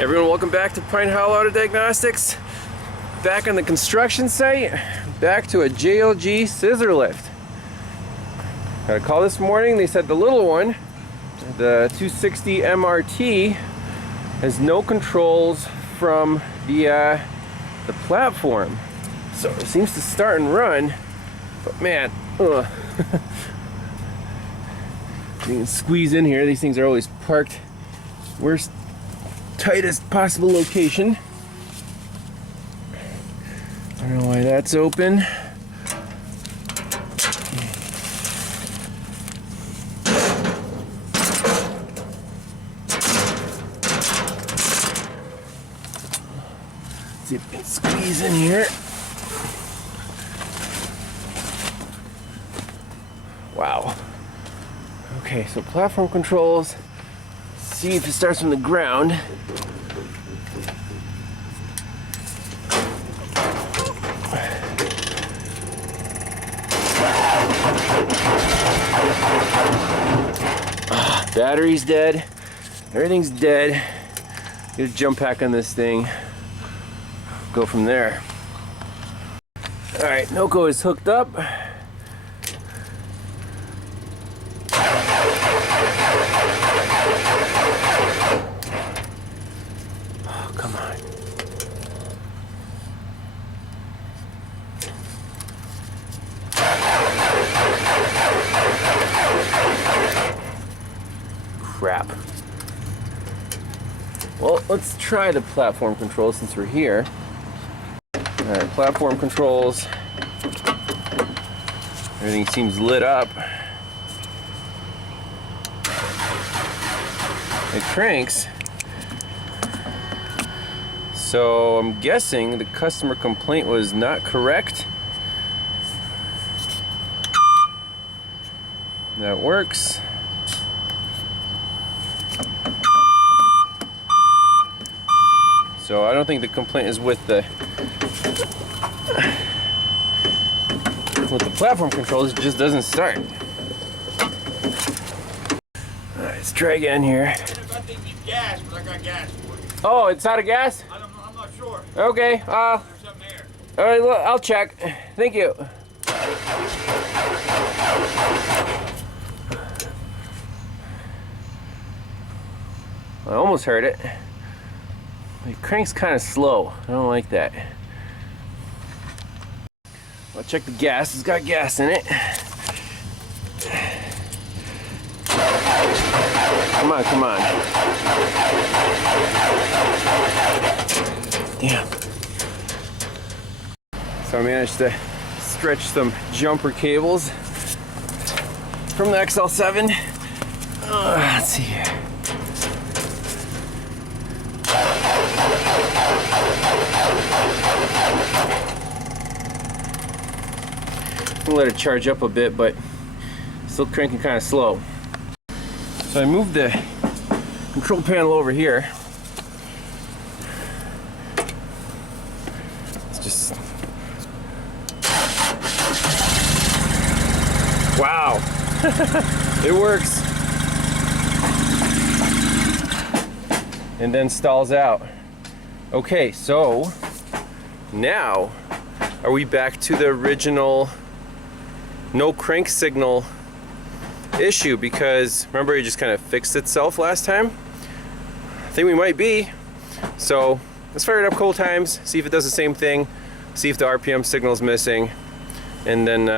Everyone, welcome back to Pine Hollow Auto Diagnostics. Back on the construction site, back to a JLG scissor lift. Got a call this morning. They said the little one, the 260 MRT, has no controls from the platform. So it seems to start and run, but man, you can squeeze in here. These things are always parked worst tightest possible location. I don't know why that's open. See if we can squeeze in here. Wow. Okay, so platform controls. See if it starts from the ground. Battery's dead. Everything's dead. Get a jump pack on this thing. Go from there. Alright, Noco is hooked up. Oh, come on. Crap. Well, let's try the platform controls since we're here. Alright, platform controls. Everything seems lit up. It cranks. So I'm guessing the customer complaint was not correct. That works. So I don't think the complaint is with the platform controls. It just doesn't start. Alright, let's try again here. Gas, but I got gas for you. Oh, it's out of gas? I'm not sure. Okay. There's something there. All right, look, I'll check. Thank you. I almost heard it. It cranks kind of slow. I don't like that. I'll check the gas. It's got gas in it. Come on, come on. Damn. So I managed to stretch some jumper cables from the XL7. Let's see here. I'll let it charge up a bit, but still cranking kind of slow. So I moved the control panel over here. It's just... Wow! It works! And then stalls out. Okay, so now are we back to the original no crank signal issue? Because remember it just kind of fixed itself last time? I think we might be. So let's fire it up a couple times, see if it does the same thing, see if the RPM signal is missing, and then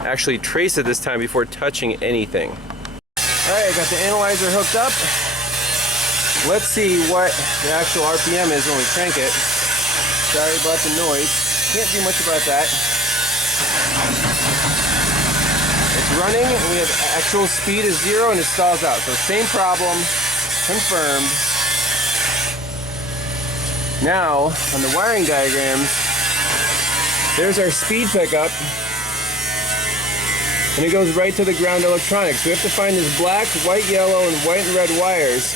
actually trace it this time before touching anything. Alright, I got the analyzer hooked up. Let's see what the actual RPM is when we crank it. Sorry about the noise. Can't do much about that. It's running, and we have actual speed is 0 and it stalls out. So same problem, confirmed. Now, on the wiring diagrams, there's our speed pickup. And it goes right to the ground electronics. We have to find this black, white, yellow, and white and red wires.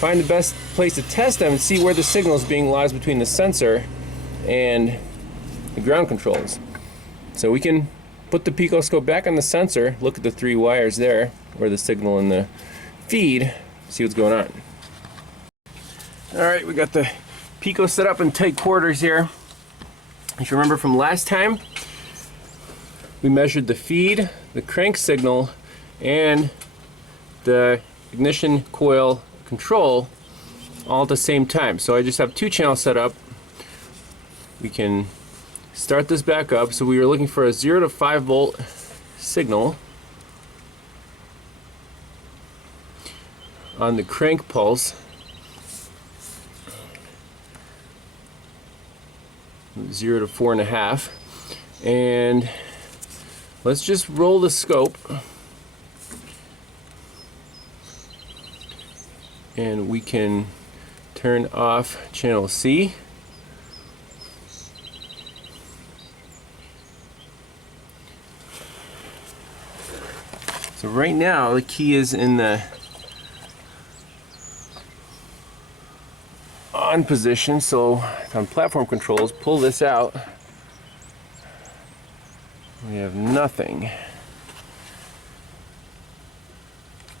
Find the best place to test them and see where the signal is being lodged between the sensor and the ground controls. So we can put the picoscope back on the sensor, look at the 3 wires there, where the signal and the feed, see what's going on. All right, we got the Pico set up in tight quarters here. If you remember from last time, we measured the feed, the crank signal, and the ignition coil control all at the same time. So I just have 2 channels set up. We can start this back up. So we were looking for a 0 to 5 volt signal on the crank pulse. 0 to 4.5. And let's just roll the scope. And we can turn off channel C. So right now the key is in the on position, so on platform controls, pull this out. We have nothing.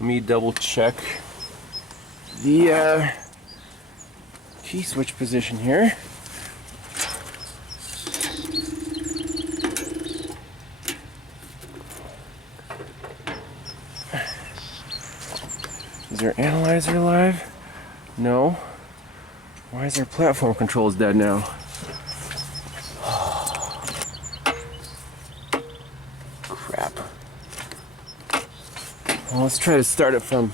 Let me double check the key switch position here. Is there analyzer live? No. Why is our platform controls dead now? Crap. Well, let's try to start it from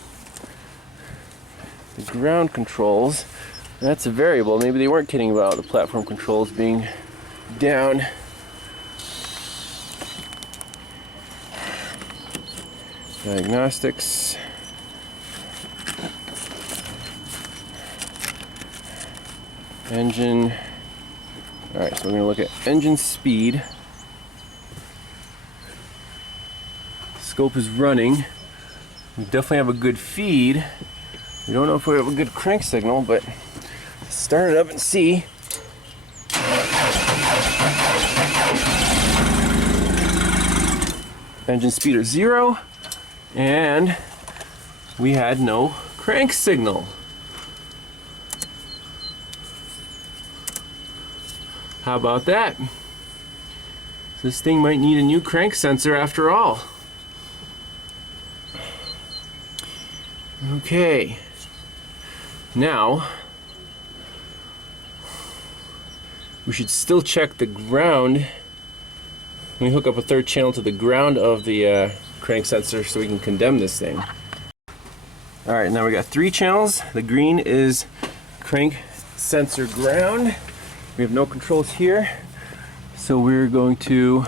the ground controls. That's a variable. Maybe they weren't kidding about the platform controls being down. Diagnostics. Engine. Alright, so we're going to look at engine speed. Scope is running. We definitely have a good feed. We don't know if we have a good crank signal, but start it up and see. Engine speed is 0, and we had no crank signal. How about that? This thing might need a new crank sensor after all. Okay. Now, we should still check the ground. Let me hook up a 3rd channel to the ground of the crank sensor so we can condemn this thing. Alright, now we got 3 channels. The green is crank sensor ground. We have no controls here, so we're going to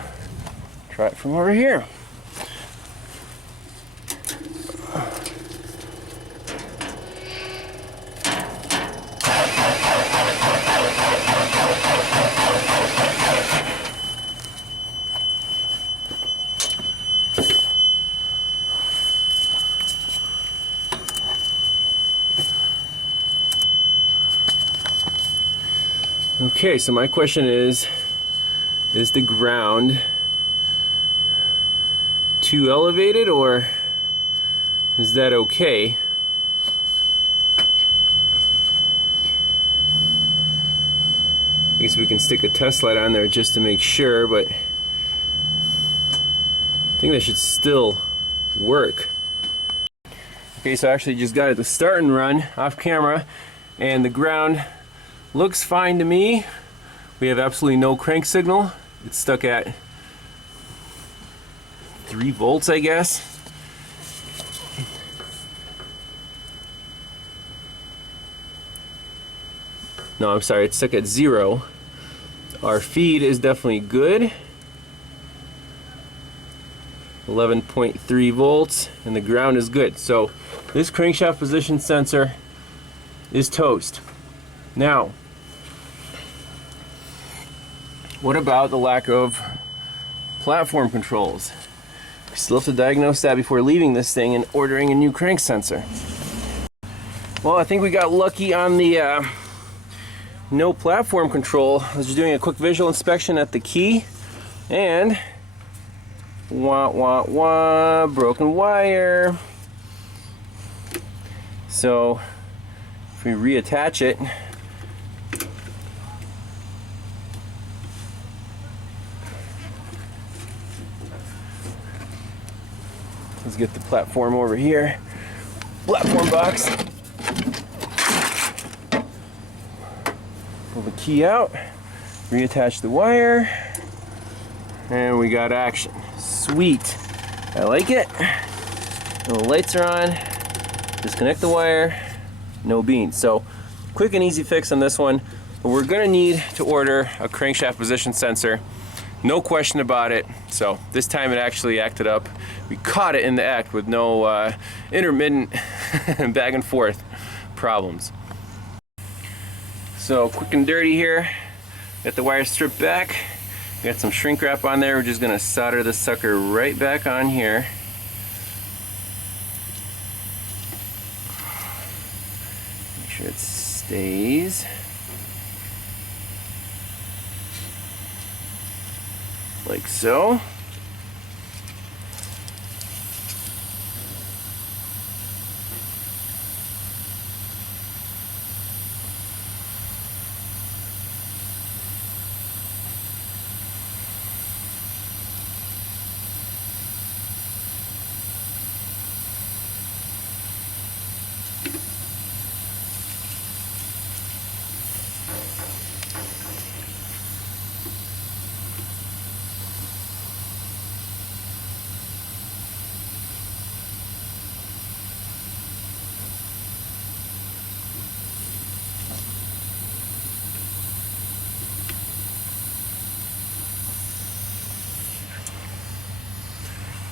try it from over here. Okay, so my question is the ground too elevated, or is that okay? I guess we can stick a test light on there just to make sure, but I think that should still work. Okay, so I actually just got it to start and run off camera, and the ground looks fine to me. We have absolutely no crank signal. It's stuck at 3 volts, I guess. No, I'm sorry, it's stuck at 0. Our feed is definitely good. 11.3 volts, and the ground is good. So this crankshaft position sensor is toast. Now, what about the lack of platform controls? We still have to diagnose that before leaving this thing and ordering a new crank sensor. Well, I think we got lucky on the no platform control. I was just doing a quick visual inspection at the key, and wah wah wah, broken wire. So if we reattach it, let's get the platform over here. Platform box. Pull the key out, reattach the wire, and we got action. Sweet. I like it. The lights are on. Disconnect the wire. No beans. So quick and easy fix on this one. But we're gonna need to order a crankshaft position sensor. No question about it. So this time it actually acted up. We caught it in the act with no intermittent back and forth problems. So quick and dirty here. Got the wire stripped back. Got some shrink wrap on there. We're just gonna solder this sucker right back on here. Make sure it stays. Like so.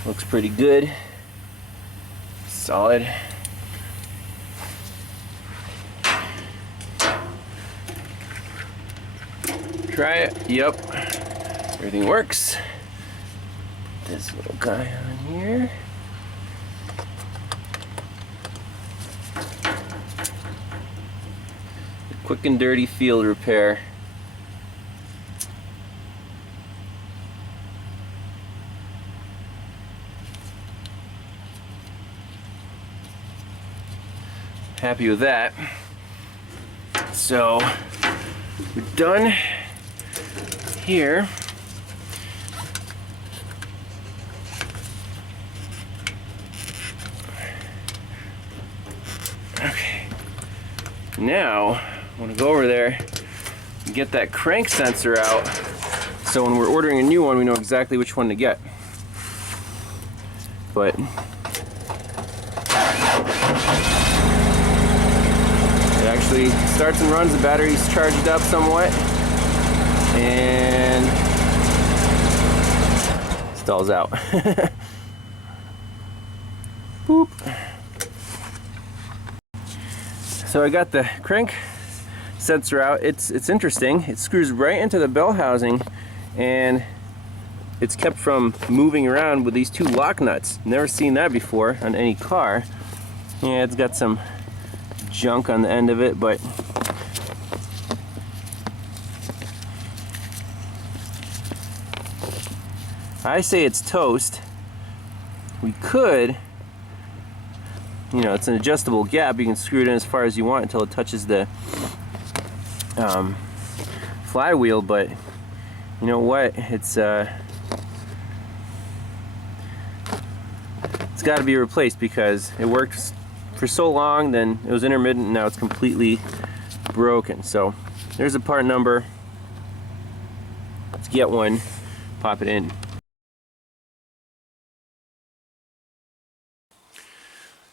Looks pretty good. Solid. Try it. Yep. Everything works. Put this little guy on here. Quick and dirty field repair. Happy with that. So we're done here. Okay. Now I want to go over there and get that crank sensor out, so when we're ordering a new one we know exactly which one to get. But actually starts and runs, the battery's charged up somewhat, and stalls out. Boop. So I got the crank sensor out. It's interesting. It screws right into the bell housing, and it's kept from moving around with these two lock nuts. Never seen that before on any car. Yeah, it's got some junk on the end of it, but I say it's toast. We could, you know, it's an adjustable gap. You can screw it in as far as you want until it touches the flywheel, but you know what? It's got to be replaced because it worked for so long, then it was intermittent, and now it's completely broken. So there's a part number. Let's get one, pop it in.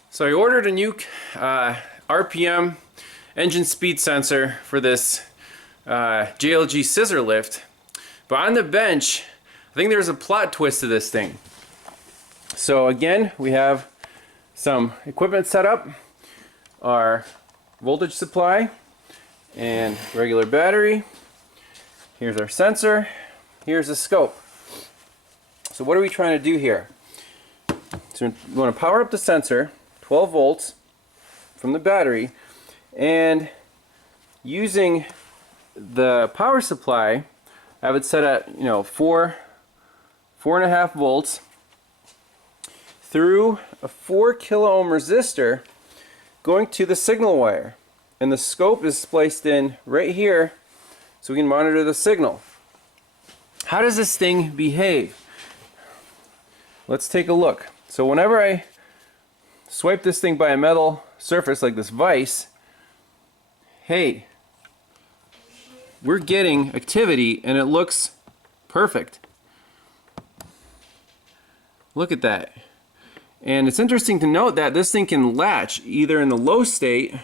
So I ordered a new RPM engine speed sensor for this JLG scissor lift, but on the bench I think there's a plot twist to this thing. So again, we have some equipment set up, our voltage supply and regular battery. Here's our sensor, here's the scope. So what are we trying to do here? So we want to power up the sensor, 12 volts from the battery, and using the power supply, I would set at 4.5 volts through a 4 kilo ohm resistor going to the signal wire. and the scope is spliced in right here so we can monitor the signal. How does this thing behave? Let's take a look. So whenever I swipe this thing by a metal surface like this vise, hey, we're getting activity and it looks perfect. Look at that. And it's interesting to note that this thing can latch either in the low state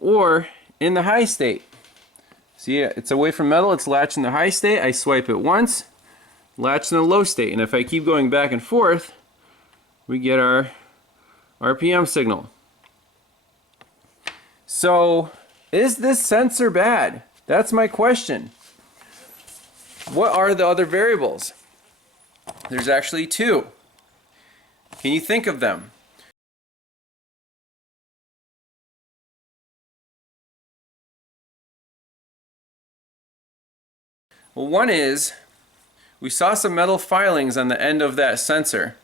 or in the high state. See, it's away from metal, it's latched in the high state. I swipe it once, latched in the low state. And if I keep going back and forth, we get our RPM signal. So, is this sensor bad? That's my question. What are the other variables? There's actually two. Can you think of them? Well, one is we saw some metal filings on the end of that sensor,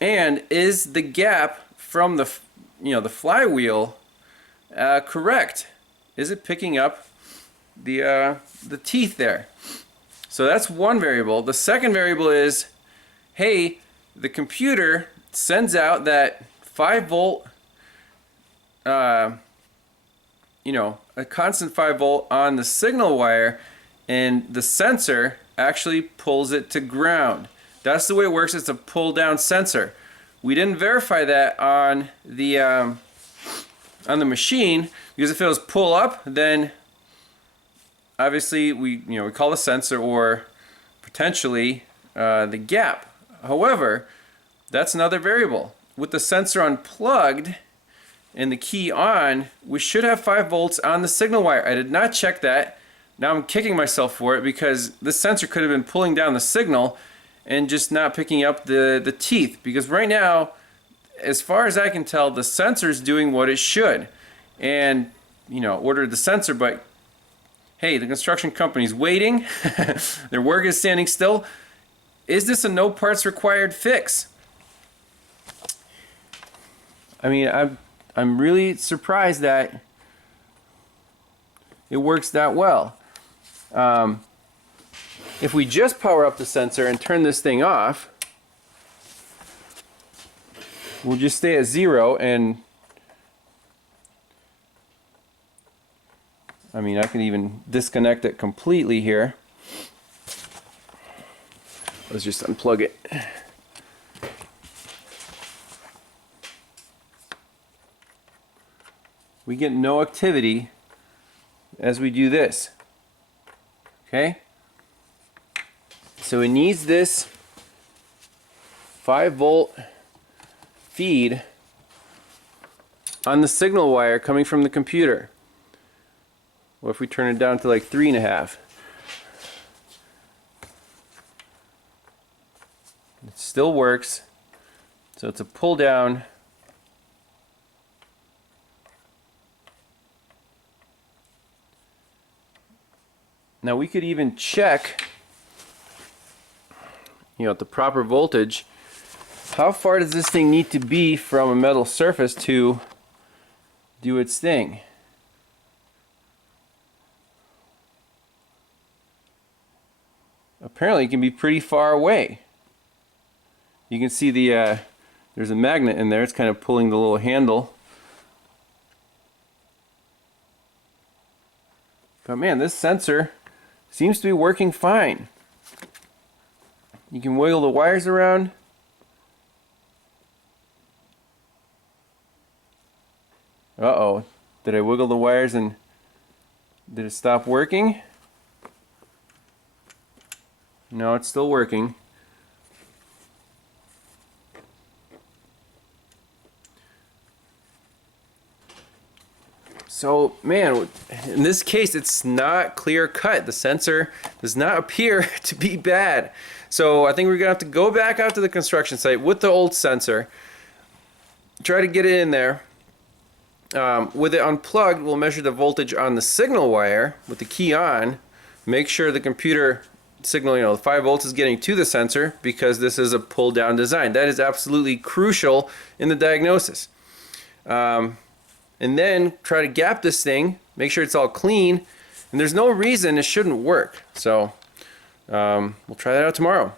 and is the gap from the the flywheel correct? Is it picking up the teeth there? So that's one variable. The second variable is, hey, the computer sends out that 5-volt, a constant 5-volt on the signal wire, and the sensor actually pulls it to ground. That's the way it works. It's a pull down sensor. We didn't verify that on the machine, because if it was pull up, then obviously we call the sensor, or potentially the gap. However, that's another variable. With the sensor unplugged and the key on, we should have 5 volts on the signal wire. I did not check that. Now I'm kicking myself for it, because this sensor could have been pulling down the signal and just not picking up the teeth. Because right now, as far as I can tell, the sensor's doing what it should. And, ordered the sensor, but hey, the construction company's waiting. Their work is standing still. Is this a no parts required fix? I mean, I'm really surprised that it works that well. If we just power up the sensor and turn this thing off, we'll just stay at 0, and I mean, I can even disconnect it completely here. Let's just unplug it. We get no activity as we do this. Okay? So it needs this 5-volt feed on the signal wire coming from the computer. What if we turn it down to like 3.5? It still works. So it's a pull down. Now we could even check, at the proper voltage, how far does this thing need to be from a metal surface to do its thing? Apparently it can be pretty far away. You can see there's a magnet in there. It's kind of pulling the little handle. But man, this sensor seems to be working fine. You can wiggle the wires around. Uh-oh. Did I wiggle the wires and did it stop working? No, it's still working. So, man, in this case, it's not clear cut. The sensor does not appear to be bad. So I think we're gonna have to go back out to the construction site with the old sensor, try to get it in there. With it unplugged, we'll measure the voltage on the signal wire with the key on, make sure the computer signal, the 5 volts is getting to the sensor, because this is a pull down design. That is absolutely crucial in the diagnosis. and then try to gap this thing, make sure it's all clean, and there's no reason it shouldn't work. So we'll try that out tomorrow.